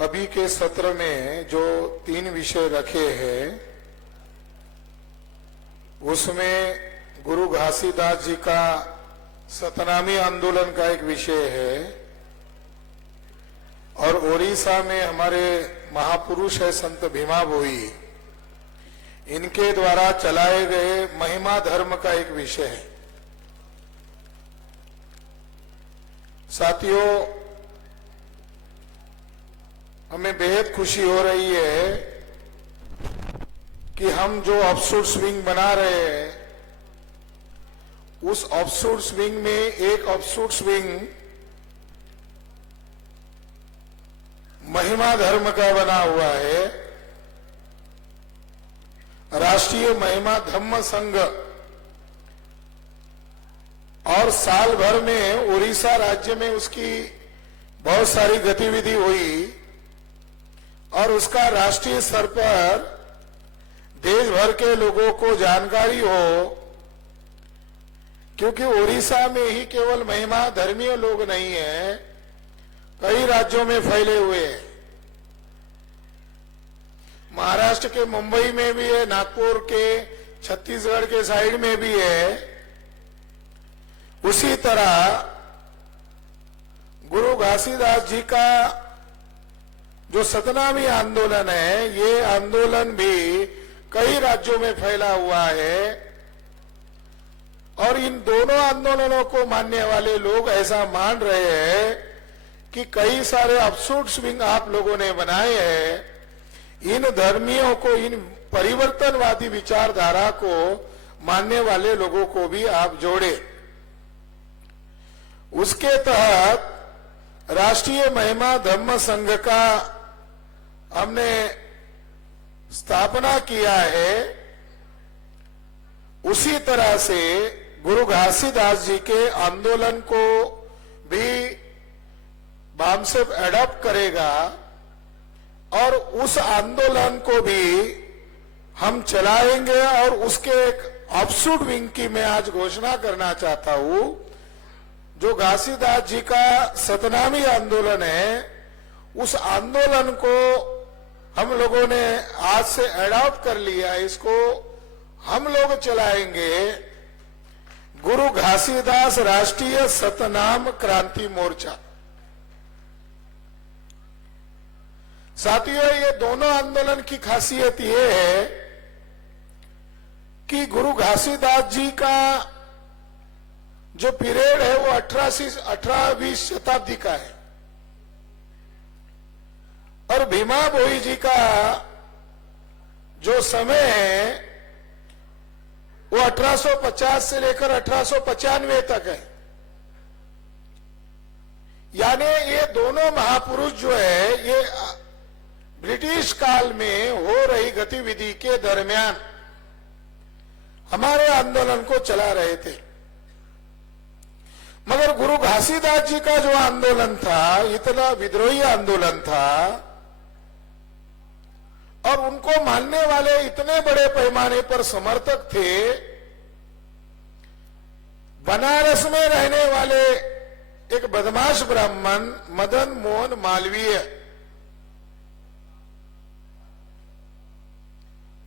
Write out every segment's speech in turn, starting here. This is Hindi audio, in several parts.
अभी के सत्र में जो 3 विषय रखे हैं उसमें गुरु घासीदास जी का सतनामी आंदोलन का एक विषय है और ओडिशा में हमारे महापुरुष है संत भीमा भोई, इनके द्वारा चलाए गए महिमा धर्म का एक विषय है। साथियों, हमें बेहद खुशी हो रही है कि हम जो ऑफशोर स्विंग बना रहे हैं उस ऑफशोर स्विंग में एक ऑफशोर स्विंग महिमा धर्म का बना हुआ है। राष्ट्रीय महिमा धम्म संघ, और साल भर में उड़ीसा राज्य में उसकी बहुत सारी गतिविधि हुई और उसका राष्ट्रीय स्तर पर देश भर के लोगों को जानकारी हो, क्योंकि उड़ीसा में ही केवल महिमा धर्मीय लोग नहीं है, कई राज्यों में फैले हुए हैं। महाराष्ट्र के मुंबई में भी है, नागपुर के छत्तीसगढ़ के साइड में भी है। उसी तरह गुरु घासीदास जी का जो सतनामी आंदोलन है, ये आंदोलन भी कई राज्यों में फैला हुआ है और इन दोनों आंदोलनों को मानने वाले लोग ऐसा मान रहे हैं कि कई सारे अब्सोर्ड स्विंग आप लोगों ने बनाए हैं। इन धर्मियों को, इन परिवर्तनवादी विचारधारा को मानने वाले लोगों को भी आप जोड़े। उसके तहत राष्ट्रीय महिमा धम्म संघ का हमने स्थापना किया है। उसी तरह से गुरु घासीदास जी के आंदोलन को भी बामसेफ एडॉप्ट करेगा और उस आंदोलन को भी हम चलाएंगे। और उसके एक ऑफशूट विंग की मैं आज घोषणा करना चाहता हूं। जो घासीदास जी का सतनामी आंदोलन है, उस आंदोलन को हम लोगों ने आज से एडॉप्ट कर लिया। इसको हम लोग चलाएंगे, गुरु घासीदास राष्ट्रीय सतनाम क्रांति मोर्चा। साथियों, ये दोनों आंदोलन की खासियत ये है कि गुरु घासीदास जी का जो पीरियड है वो 18वीं शताब्दी का है और भीमा भोई जी का जो समय है वो 1850 से लेकर 1895 तक है। यानी ये दोनों महापुरुष जो है, ये ब्रिटिश काल में हो रही गतिविधि के दरमियान हमारे आंदोलन को चला रहे थे। मगर गुरु घासीदास जी का जो आंदोलन था, इतना विद्रोही आंदोलन था और उनको मानने वाले इतने बड़े पैमाने पर समर्थक थे। बनारस में रहने वाले एक बदमाश ब्राह्मण मदन मोहन मालवीय,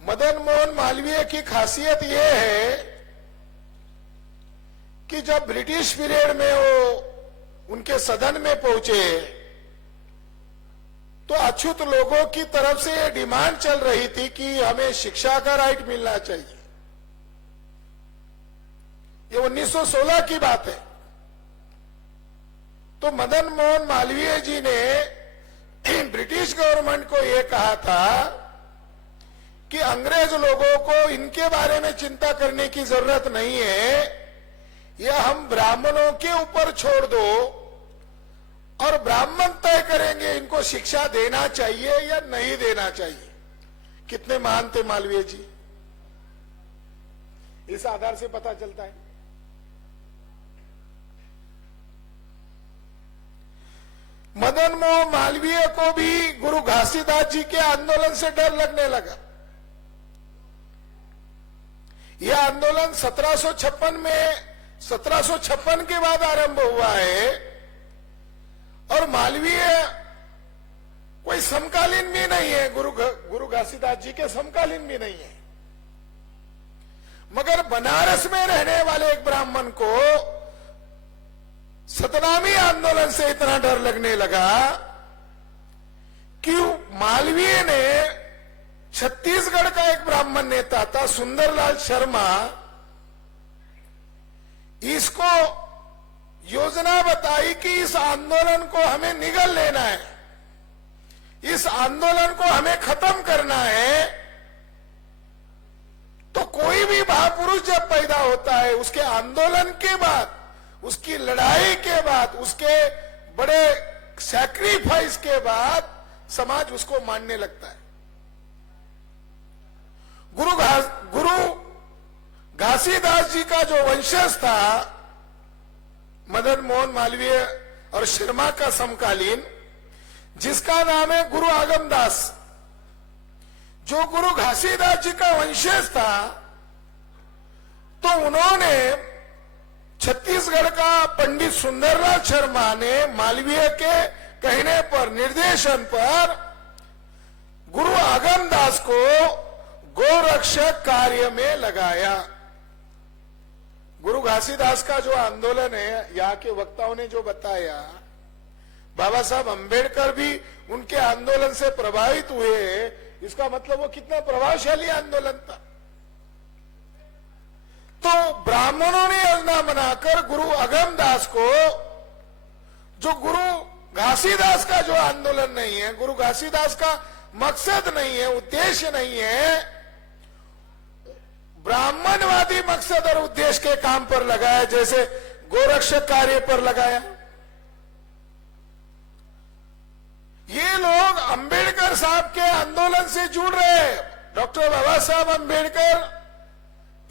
मदन मोहन मालवीय की खासियत यह है कि जब ब्रिटिश पीरियड में वो उनके सदन में पहुंचे तो अछूत लोगों की तरफ से ये डिमांड चल रही थी कि हमें शिक्षा का राइट मिलना चाहिए। ये 1916 की बात है। तो मदन मोहन मालवीय जी ने ब्रिटिश गवर्नमेंट को यह कहा था कि अंग्रेज लोगों को इनके बारे में चिंता करने की जरूरत नहीं है, यह हम ब्राह्मणों के ऊपर छोड़ दो और ब्राह्मण तय करेंगे इनको शिक्षा देना चाहिए या नहीं देना चाहिए। कितने महान थे मालवीय जी, इस आधार से पता चलता है। मदन मोहन मालवीय को भी गुरु घासीदास जी के आंदोलन से डर लगने लगा। यह आंदोलन 1756 के बाद आरंभ हुआ है और मालवीय को कोई समकालीन भी नहीं है, गुरु घासीदास जी के समकालीन भी नहीं है। मगर बनारस में रहने वाले एक ब्राह्मण को सतनामी आंदोलन से इतना डर लगने लगा कि मालवीय ने, छत्तीसगढ़ का एक ब्राह्मण नेता था सुंदरलाल शर्मा, इसको योजना बताई कि इस आंदोलन को हमें निगल लेना है, इस आंदोलन को हमें खत्म करना है। तो कोई भी महापुरुष जब पैदा होता है, उसके आंदोलन के बाद, उसकी लड़ाई के बाद, उसके बड़े सैक्रिफाइस के बाद समाज उसको मानने लगता है। गुरु घासीदास जी का जो वंशज था, मदन मोहन मालवीय और शर्मा का समकालीन, जिसका नाम है गुरु आगमदास, जो गुरु घासीदास जी का वंशज था, तो उन्होंने छत्तीसगढ़ का पंडित सुंदरलाल शर्मा ने मालवीय के कहने पर, निर्देशन पर गुरु आगमदास को गोरक्षक कार्य में लगाया। गुरु घासीदास का जो आंदोलन है, यहाँ के वक्ताओं ने जो बताया, बाबा साहब अंबेडकर भी उनके आंदोलन से प्रभावित हुए, इसका मतलब वो कितना प्रभावशाली आंदोलन था। तो ब्राह्मणों ने योजना बनाकर गुरु आगमदास को, जो गुरु घासीदास का जो आंदोलन नहीं है, गुरु घासीदास का मकसद नहीं है, उद्देश्य नहीं है, ब्राह्मणवादी मकसद और उद्देश्य के काम पर लगाया, जैसे गोरक्षक कार्य पर लगाया। ये लोग अंबेडकर साहब के आंदोलन से जुड़ रहे हैं, डॉक्टर बाबा साहब अंबेडकर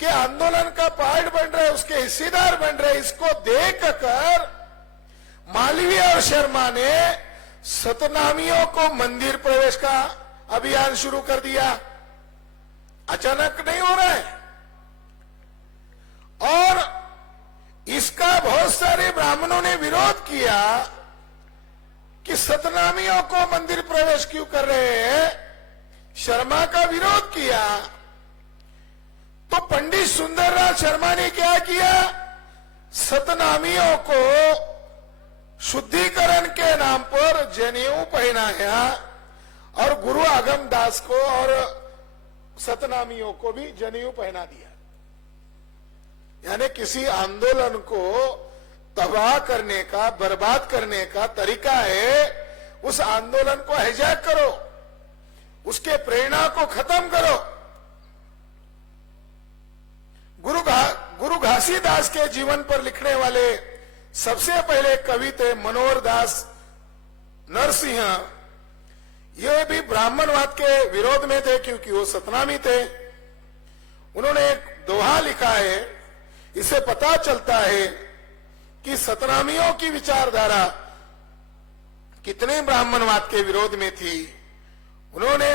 के आंदोलन का पार्ट बन रहे, उसके हिस्सेदार बन रहे। इसको देखकर मालवीय और शर्मा ने सतनामियों को मंदिर प्रवेश का अभियान शुरू कर दिया। अचानक नहीं हो रहा है, और इसका बहुत सारे ब्राह्मणों ने विरोध किया कि सतनामियों को मंदिर प्रवेश क्यों कर रहे हैं। शर्मा का विरोध किया तो पंडित सुंदरलाल शर्मा ने क्या किया, सतनामियों को शुद्धिकरण के नाम पर जनेऊ पहनाया और गुरु आगमदास को और सतनामियों को भी जनेऊ पहना दिया। यानी किसी आंदोलन को तबाह करने का, बर्बाद करने का तरीका है, उस आंदोलन को हाईजैक करो, उसके प्रेरणा को खत्म करो। गुरु घासीदास के जीवन पर लिखने वाले सबसे पहले कवि थे मनोहर दास नरसिंह। ये भी ब्राह्मणवाद के विरोध में थे, क्योंकि वो सतनामी थे। उन्होंने एक दोहा लिखा है, इससे पता चलता है कि सतनामियों की विचारधारा कितने ब्राह्मणवाद के विरोध में थी। उन्होंने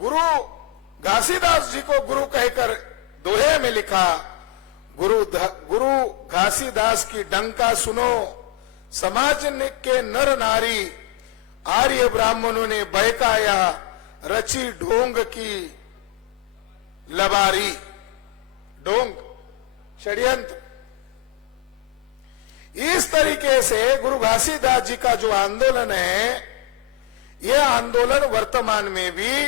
गुरु घासीदास जी को गुरु कहकर दोहे में लिखा, गुरु घासीदास की डंका सुनो, समाज के नर नारी, आर्य ब्राह्मणों ने बहकाया, रची ढोंग की लबारी। ढोंग षड्यंत्र। इस तरीके से गुरु घासीदास जी का जो आंदोलन है, यह आंदोलन वर्तमान में भी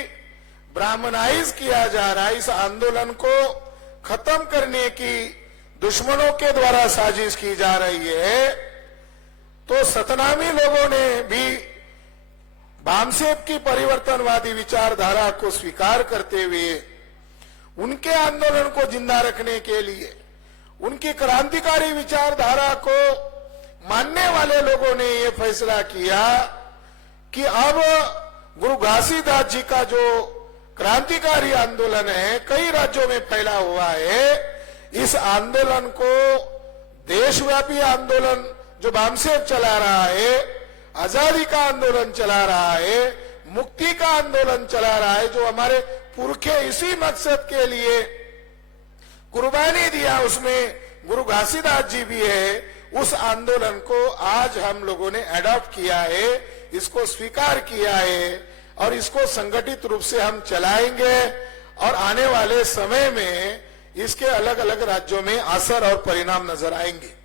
ब्राह्मणाइज किया जा रहा है। इस आंदोलन को खत्म करने की दुश्मनों के द्वारा साजिश की जा रही है। तो सतनामी लोगों ने भी भामसेब की परिवर्तनवादी विचारधारा को स्वीकार करते हुए उनके आंदोलन को जिंदा रखने के लिए, उनकी क्रांतिकारी विचारधारा को मानने वाले लोगों ने यह फैसला किया कि अब गुरु घासीदास जी का जो क्रांतिकारी आंदोलन है, कई राज्यों में फैला हुआ है, इस आंदोलन को देशव्यापी आंदोलन जो भामसेब चला रहा है, आजादी का आंदोलन चला रहा है, मुक्ति का आंदोलन चला रहा है, जो हमारे पुरखे इसी मकसद के लिए कुर्बानी दिया, उसमें गुरु घासीदास जी भी है। उस आंदोलन को आज हम लोगों ने अडॉप्ट किया है। इसको स्वीकार किया है और इसको संगठित रूप से हम चलाएंगे और आने वाले समय में इसके अलग अलग राज्यों में असर और परिणाम नजर आएंगे।